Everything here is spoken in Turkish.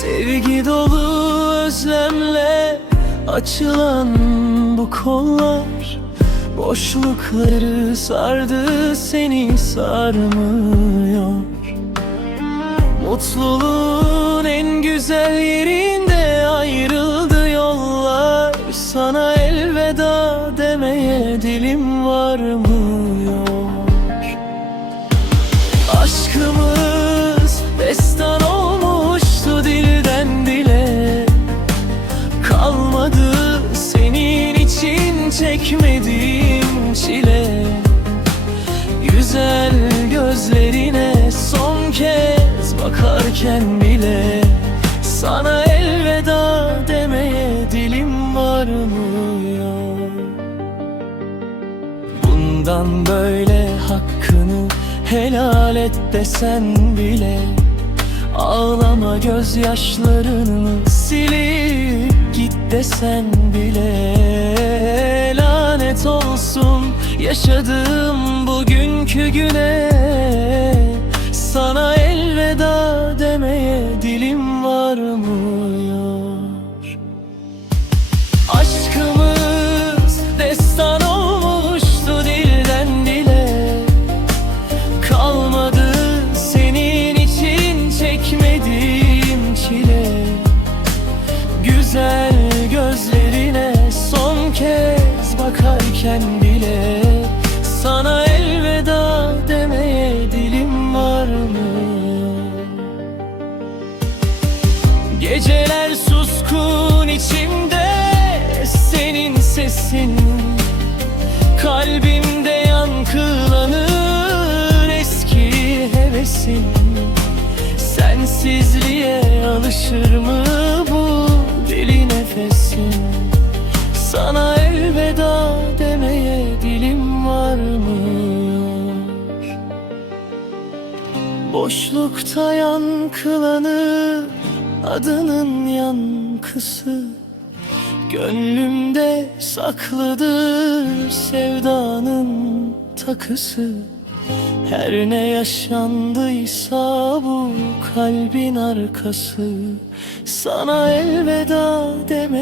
Sevgi dolu özlemle açılan bu kollar Boşlukları sardı seni sarmıyor Mutluluğun en güzel yerinde ayrıldı yollar Sana elveda demeye dilim var mı? Gözlerine son kez bakarken bile Sana elveda demeye dilim varmıyor. Bundan böyle hakkını helal et desen bile Ağlama gözyaşlarını silip git desen bile. Lanet olsun yaşadığım bugünkü güne Sana elveda demeye dilim varmıyor. Aşkımız destan olmuştu dilden dile. Kalmadı senin için çekmediğim çile. Güzel gözlerine son kez bakarken sesin Kalbimde yankılanır eski hevesin Sensizliğe alışır mı bu deli nefesin? Sana elveda demeye dilim varmıyor Boşlukta yankılanır adının yankısı Gönlümde saklıdır sevdanın takısı. Her ne yaşandıysa bu kalbin arkası. Sana elveda varmıyor